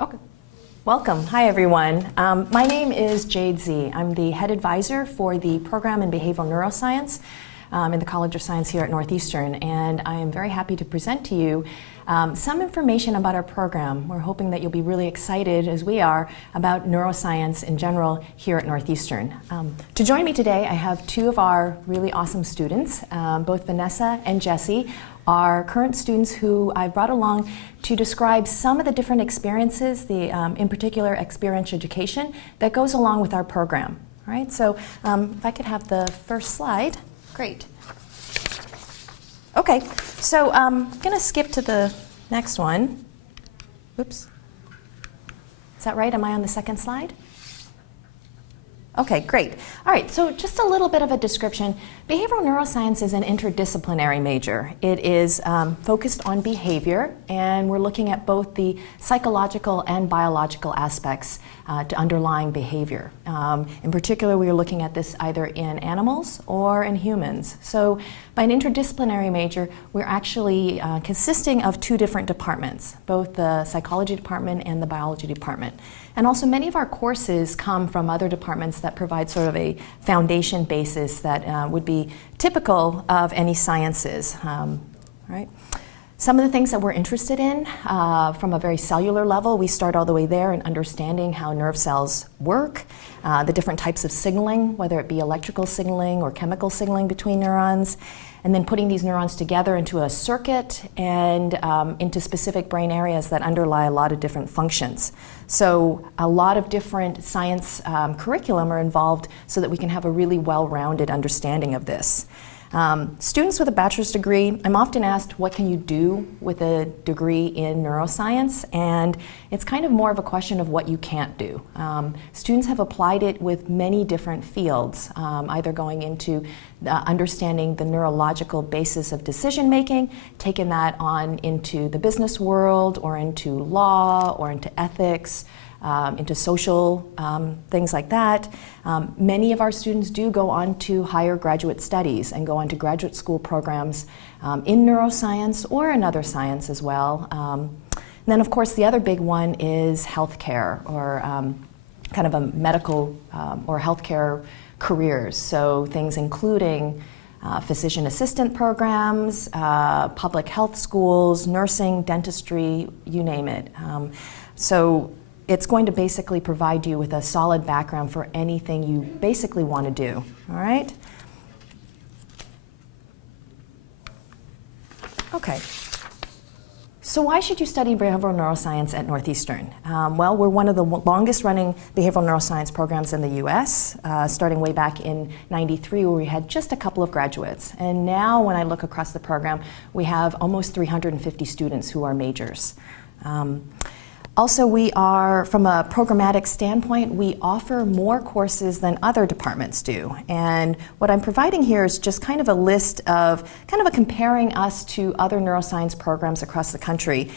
Okay. Welcome. Hi, everyone. My name is Jade Z. I'm the head advisor for the program in behavioral neuroscience in the College of Science here at Northeastern, and I am very happy to present to you some information about our program. We're hoping that you'll be really excited, as we are, about neuroscience in general here at Northeastern. To join me today, I have two of our really awesome students. Both Vanessa and Jesse are current students who I've brought along to describe some of the different experiences, in particular experiential education, that goes along with our program. All right, so if I could have the first slide. Great. Okay, so I'm going to skip to the next one. Oops. Is that right? Am I on the second slide? Okay, great. All right, so just a little bit of a description. Behavioral neuroscience is an interdisciplinary major. It is focused on behavior, and we're looking at both the psychological and biological aspects to underlying behavior. In particular, we are looking at this either in animals or in humans. So by an interdisciplinary major, we're actually consisting of two different departments, both the psychology department and the biology department. And also many of our courses come from other departments that provide sort of a foundation basis that would be typical of any sciences, right? Some of the things that we're interested in from a very cellular level, we start all the way there in understanding how nerve cells work, the different types of signaling, whether it be electrical signaling or chemical signaling between neurons, and then putting these neurons together into a circuit and into specific brain areas that underlie a lot of different functions. So a lot of different science curriculum are involved so that we can have a really well-rounded understanding of this. Students with a bachelor's degree, I'm often asked, what can you do with a degree in neuroscience? And it's kind of more of a question of what you can't do. Students have applied it with many different fields, either going into understanding the neurological basis of decision making, taking that on into the business world, or into law, or into ethics, into social things like that. Many of our students do go on to higher graduate studies and go on to graduate school programs in neuroscience or in other science as well. And then, of course, the other big one is healthcare, or kind of a medical or healthcare careers. So things including physician assistant programs, public health schools, nursing, dentistry, you name it. So it's going to basically provide you with a solid background for anything you basically want to do, all right? Okay. So why should you study behavioral neuroscience at Northeastern? Well, we're one of the longest running behavioral neuroscience programs in the US, starting way back in '93, where we had just a couple of graduates. And now when I look across the program, we have almost 350 students who are majors. Also, we are, from a programmatic standpoint, we offer more courses than other departments do. And what I'm providing here is just kind of a list of, kind of a comparing us to other neuroscience programs across the country.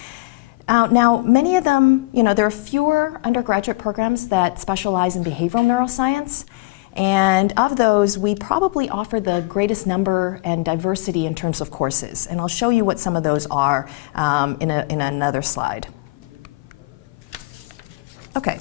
Now, many of them, there are fewer undergraduate programs that specialize in behavioral neuroscience. And of those, we probably offer the greatest number and diversity in terms of courses. And I'll show you what some of those are in another slide. Okay,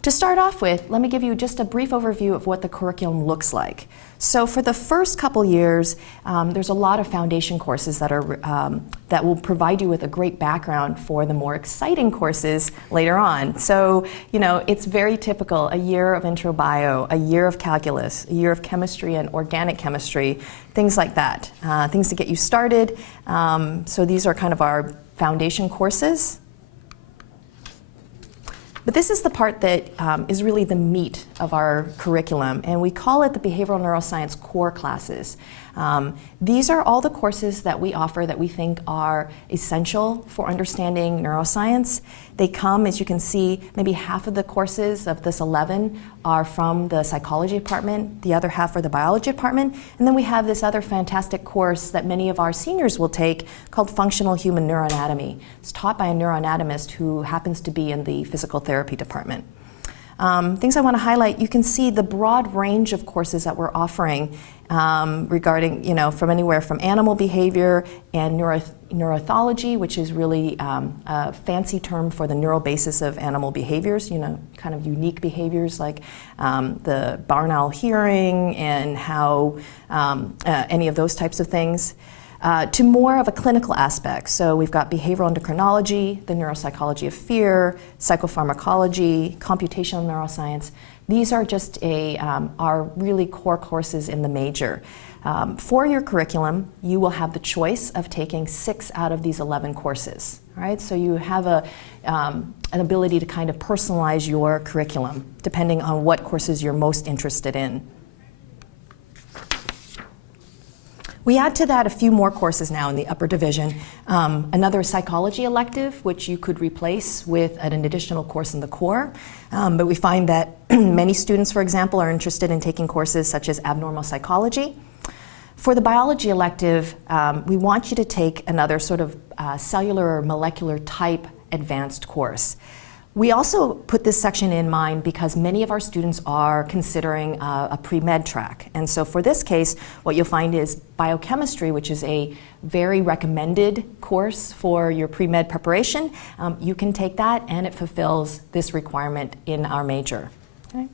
to start off with, let me give you just a brief overview of what the curriculum looks like. So for the first couple years, there's a lot of foundation courses that will provide you with a great background for the more exciting courses later on. So, it's very typical, a year of intro bio, a year of calculus, a year of chemistry and organic chemistry, things like that, things to get you started. So these are kind of our foundation courses. But this is the part that is really the meat of our curriculum, and we call it the Behavioral Neuroscience Core Classes. These are all the courses that we offer that we think are essential for understanding neuroscience. They come, as you can see, maybe half of the courses of this 11 are from the psychology department, the other half are the biology department, and then we have this other fantastic course that many of our seniors will take called Functional Human Neuroanatomy. It's taught by a neuroanatomist who happens to be in the physical therapy department. Things I want to highlight, you can see the broad range of courses that we're offering regarding, from anywhere from animal behavior and neuroethology, which is really a fancy term for the neural basis of animal behaviors, kind of unique behaviors like the barn owl hearing and how any of those types of things, to more of a clinical aspect. So we've got behavioral endocrinology, the neuropsychology of fear, psychopharmacology, computational neuroscience. These are just are really core courses in the major. For your curriculum, you will have the choice of taking 6 out of these 11 courses, right? So you have an ability to kind of personalize your curriculum depending on what courses you're most interested in. We add to that a few more courses now in the upper division. Another psychology elective, which you could replace with an additional course in the core. But we find that many students, for example, are interested in taking courses such as abnormal psychology. For the biology elective, we want you to take another sort of cellular or molecular type advanced course. We also put this section in mind because many of our students are considering a pre-med track. And so for this case, what you'll find is biochemistry, which is a very recommended course for your pre-med preparation. You can take that and it fulfills this requirement in our major. Okay.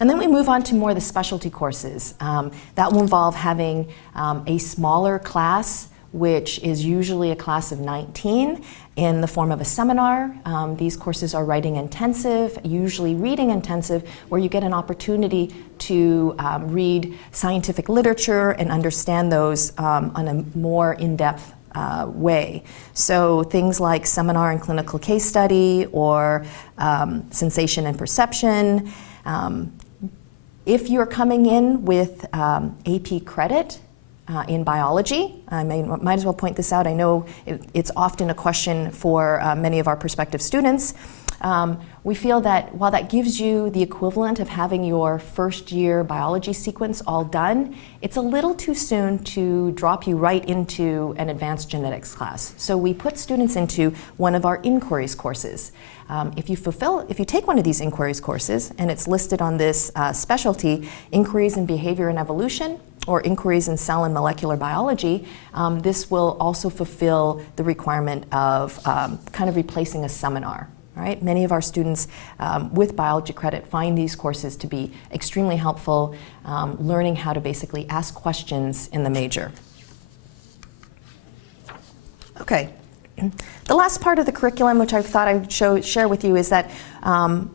And then we move on to more of the specialty courses. That will involve having a smaller class, which is usually a class of 19 in the form of a seminar. These courses are writing intensive, usually reading intensive, where you get an opportunity to read scientific literature and understand those on a more in-depth way. So things like seminar and clinical case study or sensation and perception. If you're coming in with AP credit in biology, I might as well point this out. I know it's often a question for many of our prospective students. We feel that while that gives you the equivalent of having your first year biology sequence all done, it's a little too soon to drop you right into an advanced genetics class. So we put students into one of our inquiries courses. If you take one of these inquiries courses, and it's listed on this specialty, Inquiries in Behavior and Evolution, or Inquiries in Cell and Molecular Biology, this will also fulfill the requirement of kind of replacing a seminar. Right? Many of our students with biology credit find these courses to be extremely helpful, learning how to basically ask questions in the major. Okay. The last part of the curriculum, which I thought I would share with you, is that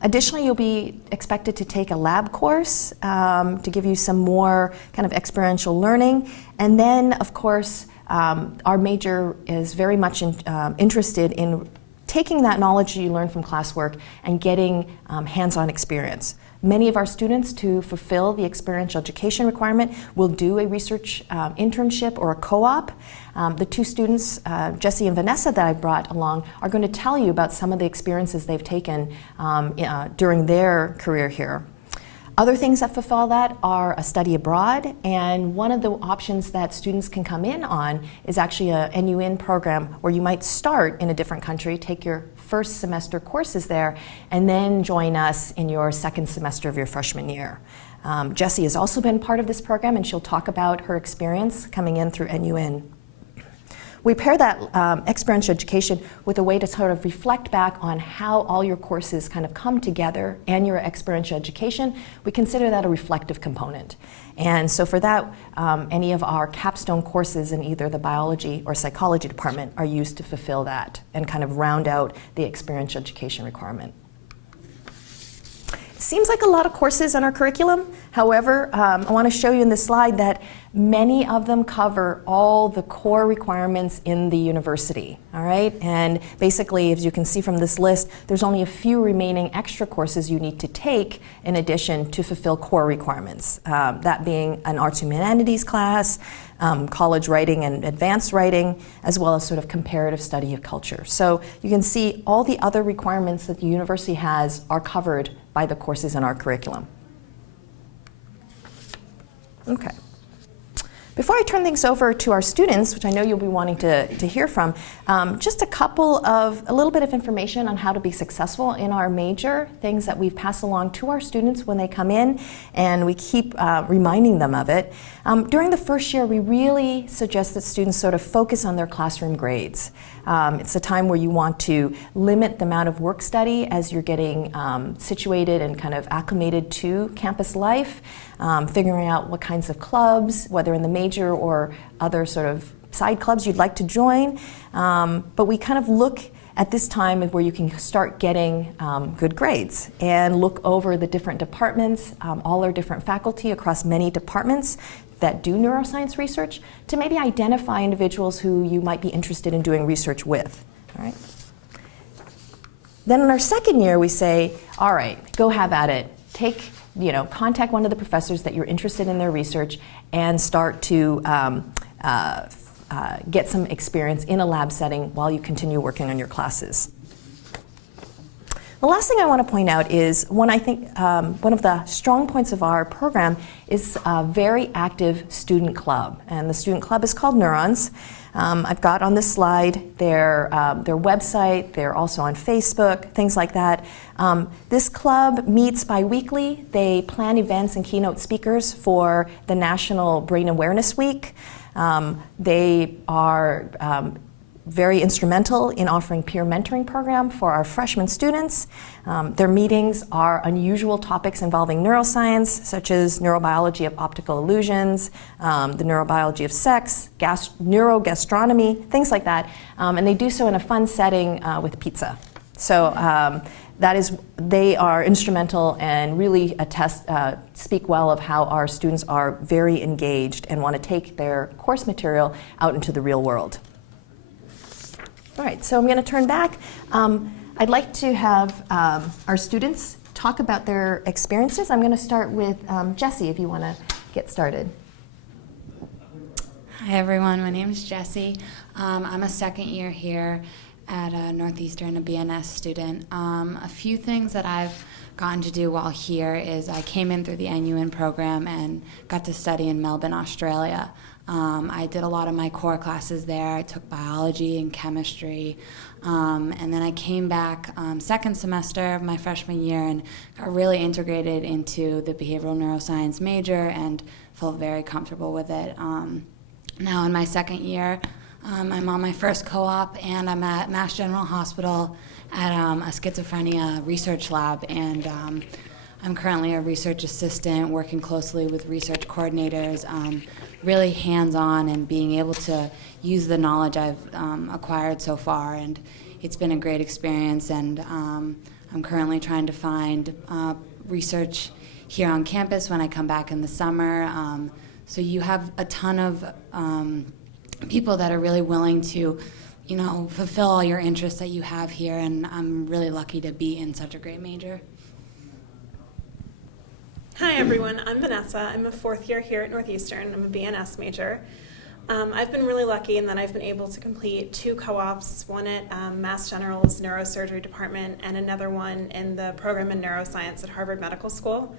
additionally you'll be expected to take a lab course to give you some more kind of experiential learning. And then, of course, our major is very much interested in taking that knowledge you learn from classwork and getting hands-on experience. Many of our students, to fulfill the experiential education requirement, will do a research internship or a co-op. The two students, Jesse and Vanessa, that I brought along are going to tell you about some of the experiences they've taken during their career here. Other things that fulfill that are a study abroad, and one of the options that students can come in on is actually a NUN program where you might start in a different country, take your first semester courses there, and then join us in your second semester of your freshman year. Jessie has also been part of this program, and she'll talk about her experience coming in through NUN. We pair that experiential education with a way to sort of reflect back on how all your courses kind of come together and your experiential education. We consider that a reflective component. And so for that, any of our capstone courses in either the biology or psychology department are used to fulfill that and kind of round out the experiential education requirement. It seems like a lot of courses in our curriculum. However, I want to show you in this slide that many of them cover all the core requirements in the university, all right? And basically, as you can see from this list, there's only a few remaining extra courses you need to take in addition to fulfill core requirements, that being an arts and humanities class, college writing and advanced writing, as well as sort of comparative study of culture. So you can see all the other requirements that the university has are covered by the courses in our curriculum. Okay. Before I turn things over to our students, which I know you'll be wanting to hear from, just a little bit of information on how to be successful in our major, things that we've passed along to our students when they come in, and we keep reminding them of it. During the first year, we really suggest that students sort of focus on their classroom grades. It's a time where you want to limit the amount of work study as you're getting situated and kind of acclimated to campus life, figuring out what kinds of clubs, whether in the major or other sort of side clubs you'd like to join. But we kind of look at this time where you can start getting good grades and look over the different departments, all our different faculty across many departments that do neuroscience research, to maybe identify individuals who you might be interested in doing research with. All right? Then in our second year, we say, all right, go have at it. Contact one of the professors that you're interested in their research and start to get some experience in a lab setting while you continue working on your classes. The last thing I want to point out is one of the strong points of our program is a very active student club, and the student club is called Neurons. I've got on this slide their website. They're also on Facebook, things like that. This club meets bi-weekly. They plan events and keynote speakers for the National Brain Awareness Week. They are very instrumental in offering peer mentoring program for our freshman students. Their meetings are unusual topics involving neuroscience, such as neurobiology of optical illusions, the neurobiology of sex, neurogastronomy, things like that. And they do so in a fun setting with pizza. So they are instrumental and really speak well of how our students are very engaged and want to take their course material out into the real world. All right, so I'm going to turn back. I'd like to have our students talk about their experiences. I'm going to start with Jessie, if you want to get started. Hi everyone, my name is Jessie. I'm a second year here at Northeastern, a BNS student. A few things that I've gotten to do while here is I came in through the NUN program and got to study in Melbourne, Australia. I did a lot of my core classes there. I took biology and chemistry. And then I came back second semester of my freshman year and got really integrated into the behavioral neuroscience major and felt very comfortable with it. Now in my second year, I'm on my first co-op and I'm at Mass General Hospital at a schizophrenia research lab, and I'm currently a research assistant working closely with research coordinators, really hands-on and being able to use the knowledge I've acquired so far, and it's been a great experience, and I'm currently trying to find research here on campus when I come back in the summer. So you have a ton of people that are really willing to fulfill all your interests that you have here, and I'm really lucky to be in such a great major. Hi everyone, I'm Vanessa. I'm a fourth year here at Northeastern. I'm a BNS major. I've been really lucky in that I've been able to complete 2 co-ops, one at Mass General's neurosurgery department and another one in the program in neuroscience at Harvard Medical School.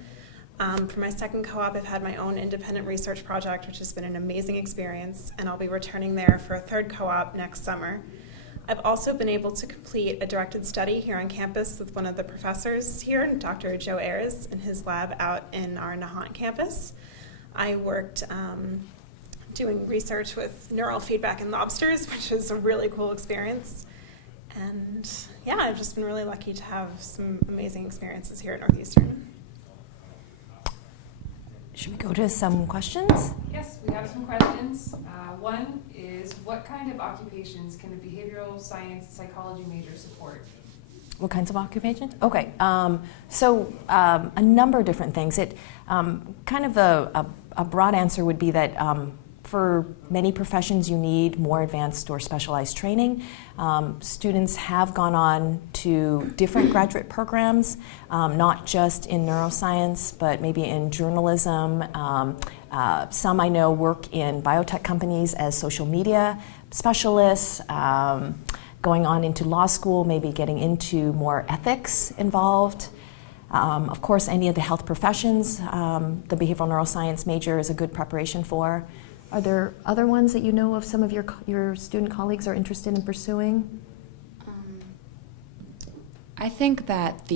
For my second co-op, I've had my own independent research project, which has been an amazing experience, and I'll be returning there for a third co-op next summer. I've also been able to complete a directed study here on campus with one of the professors here, Dr. Joe Ayers, in his lab out in our Nahant campus. I worked doing research with neural feedback in lobsters, which was a really cool experience. And yeah, I've just been really lucky to have some amazing experiences here at Northeastern. Should we go to some questions? Yes, we have some questions. One is, what kind of occupations can a behavioral science psychology major support? What kinds of occupations? Okay, so a number of different things. Kind of a broad answer would be that for many professions you need more advanced or specialized training. Students have gone on to different graduate programs, not just in neuroscience, but maybe in journalism. Some I know work in biotech companies as social media specialists, going on into law school, maybe getting into more ethics involved. Of course, any of the health professions, the behavioral neuroscience major is a good preparation for. Are there other ones that you know of some of your student colleagues are interested in pursuing? I think that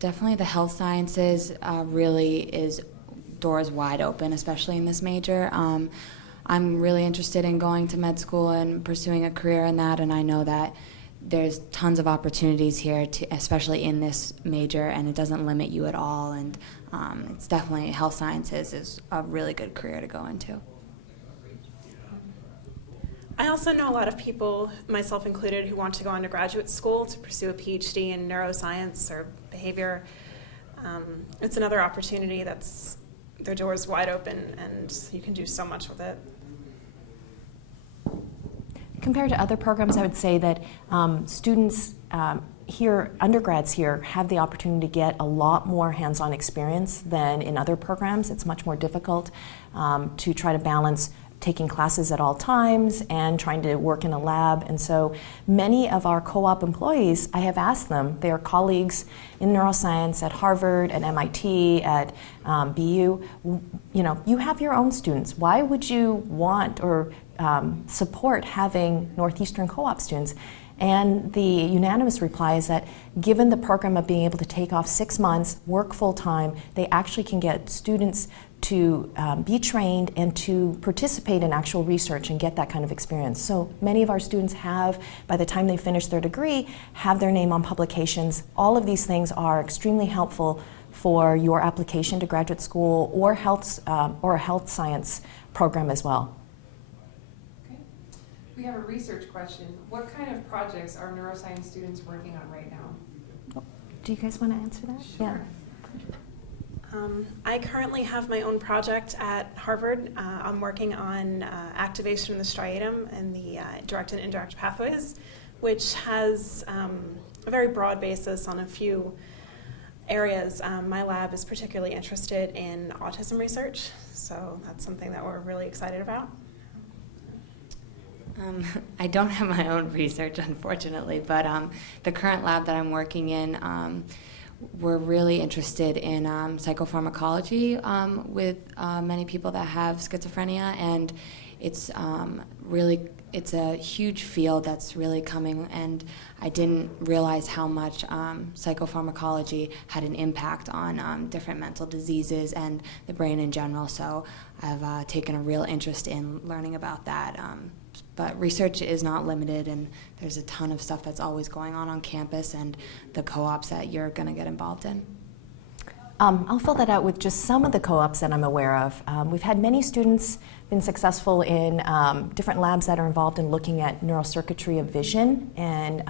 definitely the health sciences really is doors wide open, especially in this major. I'm really interested in going to med school and pursuing a career in that, and I know that there's tons of opportunities here, especially in this major, and it doesn't limit you at all, and it's definitely, health sciences is a really good career to go into. I also know a lot of people, myself included, who want to go on to graduate school to pursue a PhD in neuroscience or behavior. It's another opportunity that's, their door's wide open, and you can do so much with it. Compared to other programs, I would say that students here, undergrads here, have the opportunity to get a lot more hands-on experience than in other programs. It's much more difficult to try to balance taking classes at all times and trying to work in a lab. And so many of our co-op employees, I have asked them, they are colleagues in neuroscience at Harvard, at MIT, at BU, you know, you have your own students. Why would you want or support having Northeastern co-op students? And the unanimous reply is that given the program of being able to take off 6 months, work full-time, they actually can get students to be trained and to participate in actual research and get that kind of experience. So many of our students have, by the time they finish their degree, have their name on publications. All of these things are extremely helpful for your application to graduate school or a health science program as well. Okay. We have a research question. What kind of projects are neuroscience students working on right now? Do you guys want to answer that? Sure. Yeah. I currently have my own project at Harvard. I'm working on activation of the striatum and the direct and indirect pathways, which has a very broad basis on a few areas. My lab is particularly interested in autism research, so that's something that we're really excited about. I don't have my own research, unfortunately, but the current lab that I'm working in, we're really interested in psychopharmacology with many people that have schizophrenia, and it's it's a huge field that's really coming, and I didn't realize how much psychopharmacology had an impact on different mental diseases and the brain in general, so I've taken a real interest in learning about that. But research is not limited, and there's a ton of stuff that's always going on campus and the co-ops that you're going to get involved in. I'll fill that out with just some of the co-ops that I'm aware of. We've had many students been successful in different labs that are involved in looking at neurocircuitry of vision and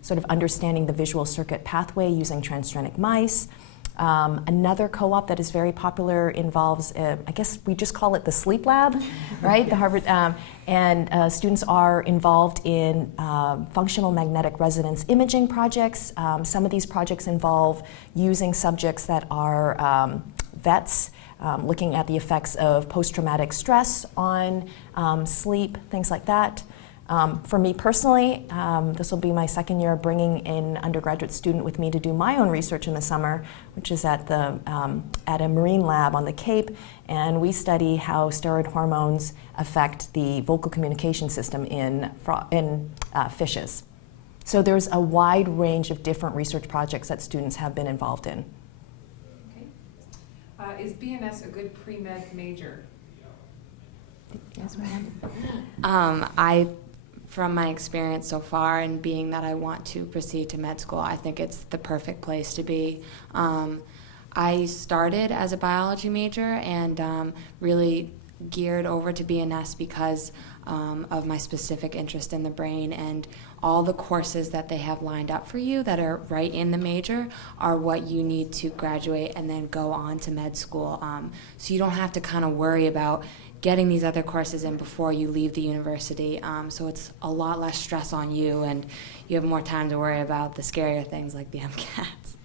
sort of understanding the visual circuit pathway using transgenic mice. Another co-op that is very popular involves, I guess we just call it the sleep lab, right? Yes. The Harvard, and students are involved in functional magnetic resonance imaging projects. Some of these projects involve using subjects that are vets, looking at the effects of post-traumatic stress on sleep, things like that. For me personally, this will be my second year bringing an undergraduate student with me to do my own research in the summer, which is at a marine lab on the Cape, and we study how steroid hormones affect the vocal communication system in fishes. So there's a wide range of different research projects that students have been involved in. Okay. Is BNS a good pre-med major? Yes, ma'am. From my experience so far, and being that I want to proceed to med school, I think it's the perfect place to be. I started as a biology major and really geared over to BNS because of my specific interest in the brain, and all the courses that they have lined up for you that are right in the major are what you need to graduate and then go on to med school. So you don't have to kind of worry about getting these other courses in before you leave the university, so it's a lot less stress on you, and you have more time to worry about the scarier things like the MCATs.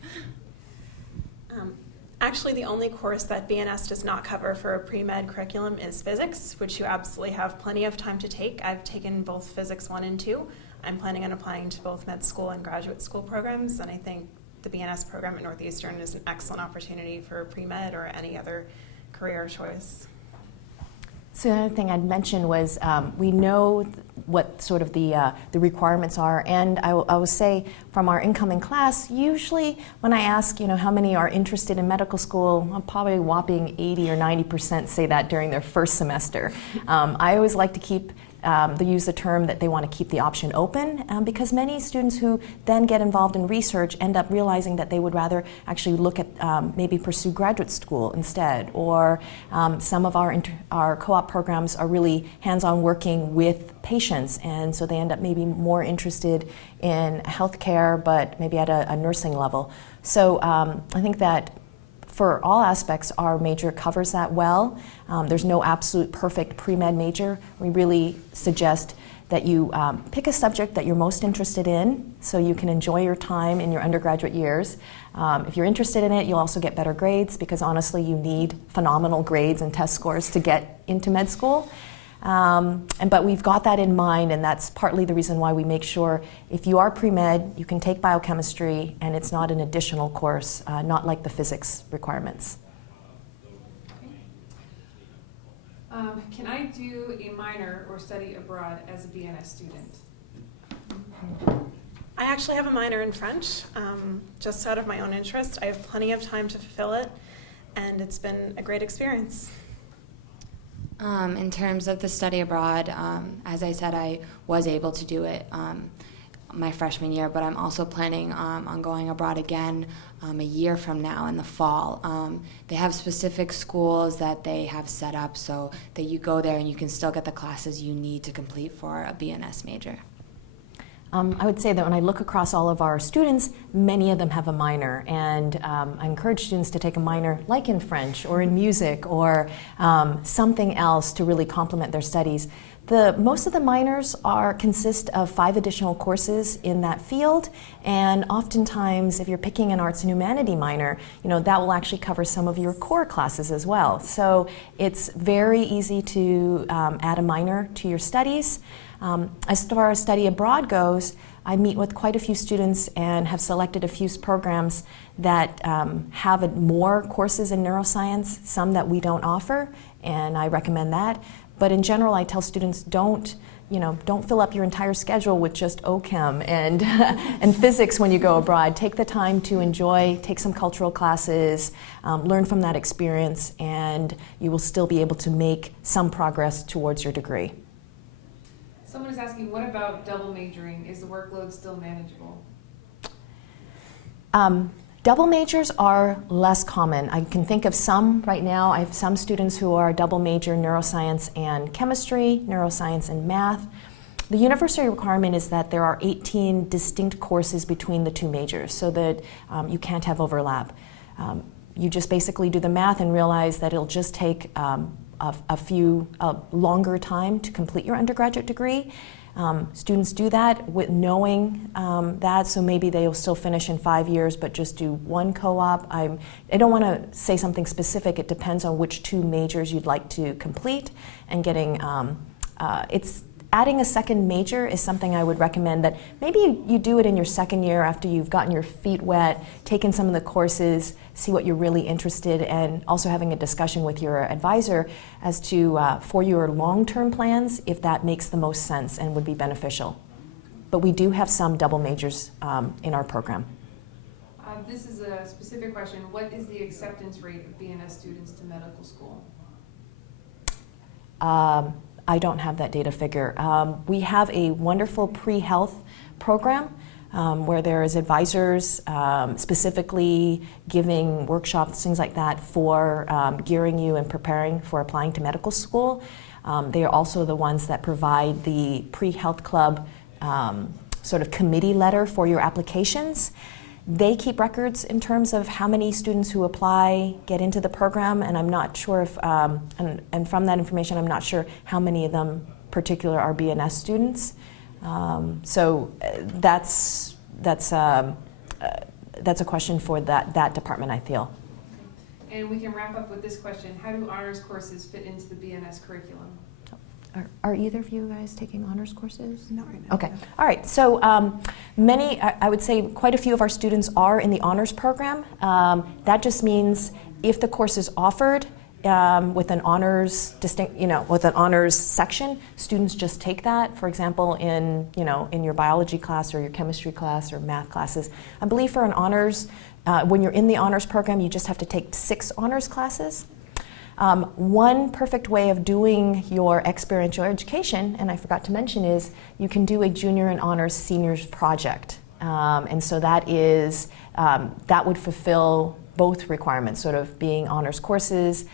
Actually, the only course that BNS does not cover for a pre-med curriculum is physics, which you absolutely have plenty of time to take. I've taken both physics 1 and 2. I'm planning on applying to both med school and graduate school programs, and I think the BNS program at Northeastern is an excellent opportunity for pre-med or any other career choice. So the other thing I'd mention was we know what sort of the requirements are, and I will say from our incoming class, usually when I ask, how many are interested in medical school, probably a whopping 80 or 90% say that during their first semester. I always like to keep they use the term that they want to keep the option open because many students who then get involved in research end up realizing that they would rather actually look at maybe pursue graduate school instead, or some of our co-op programs are really hands-on working with patients, and so they end up maybe more interested in healthcare but maybe at a nursing level. So I think that for all aspects, our major covers that well. There's no absolute perfect pre-med major. We really suggest that you pick a subject that you're most interested in so you can enjoy your time in your undergraduate years. If you're interested in it, you'll also get better grades because honestly, you need phenomenal grades and test scores to get into med school. But we've got that in mind, and that's partly the reason why we make sure if you are pre-med, you can take biochemistry, and it's not an additional course, not like the physics requirements. Can I do a minor or study abroad as a BNS student? I actually have a minor in French, just out of my own interest. I have plenty of time to fulfill it, and it's been a great experience. In terms of the study abroad, as I said, I was able to do it my freshman year, but I'm also planning on going abroad again a year from now in the fall. They have specific schools that they have set up so that you go there and you can still get the classes you need to complete for a BNS major. I would say that when I look across all of our students, many of them have a minor, and I encourage students to take a minor like in French or in music or something else to really complement their studies. Most of the minors consist of 5 additional courses in that field, and oftentimes if you're picking an arts and humanity minor, that will actually cover some of your core classes as well. So it's very easy to add a minor to your studies. As far as study abroad goes, I meet with quite a few students and have selected a few programs that have more courses in neuroscience, some that we don't offer, and I recommend that. But in general, I tell students don't fill up your entire schedule with just OChem and, and physics when you go abroad. Take the time to enjoy, take some cultural classes, learn from that experience, and you will still be able to make some progress towards your degree. Someone is asking, what about double majoring? Is the workload still manageable? Double majors are less common. I can think of some right now. I have some students who are double major in neuroscience and chemistry, neuroscience and math. The university requirement is that there are 18 distinct courses between the 2 majors so that you can't have overlap. You just basically do the math and realize that it'll just take a longer time to complete your undergraduate degree. Students do that with knowing that, so maybe they'll still finish in 5 years but just do 1 co-op. I don't want to say something specific. It depends on which 2 majors you'd like to complete, and getting adding a second major is something I would recommend that maybe you do it in your second year after you've gotten your feet wet, taken some of the courses, see what you're really interested in, and also having a discussion with your advisor as to for your long-term plans if that makes the most sense and would be beneficial. But we do have some double majors in our program. This is a specific question. What is the acceptance rate of BNS students to medical school? I don't have that data figure. We have a wonderful pre-health program where there is advisors specifically giving workshops, things like that, for gearing you and preparing for applying to medical school. They are also the ones that provide the pre-health club sort of committee letter for your applications. They keep records in terms of how many students who apply get into the program, and I'm not sure if, and from that information, I'm not sure how many of them particular are BNS students. So that's a question for that department, I feel. And we can wrap up with this question. How do honors courses fit into the BNS curriculum? Are either of you guys taking honors courses? Not right now. Okay. All right. So I would say quite a few of our students are in the honors program. That just means if the course is offered, with an honors with an honors section, students just take that. For example, in your biology class or your chemistry class or math classes. I believe for an honors, when you're in the honors program, you just have to take 6 honors classes. One perfect way of doing your experiential education, and I forgot to mention, is you can do a junior and honors seniors project. And so that would fulfill both requirements, sort of being honors courses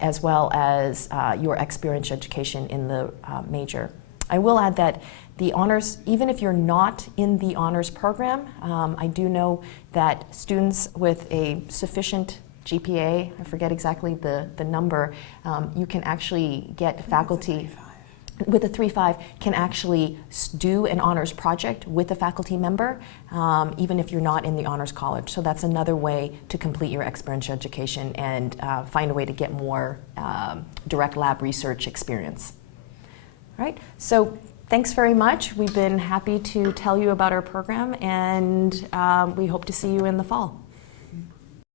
as well as your experiential education in the major. I will add that the honors, even if you're not in the honors program, I do know that students with a sufficient GPA, I forget exactly the number, you can actually get faculty with a 3.5 can actually do an honors project with a faculty member, even if you're not in the honors college. So that's another way to complete your experiential education and find a way to get more direct lab research experience. All right, so thanks very much. We've been happy to tell you about our program, and we hope to see you in the fall.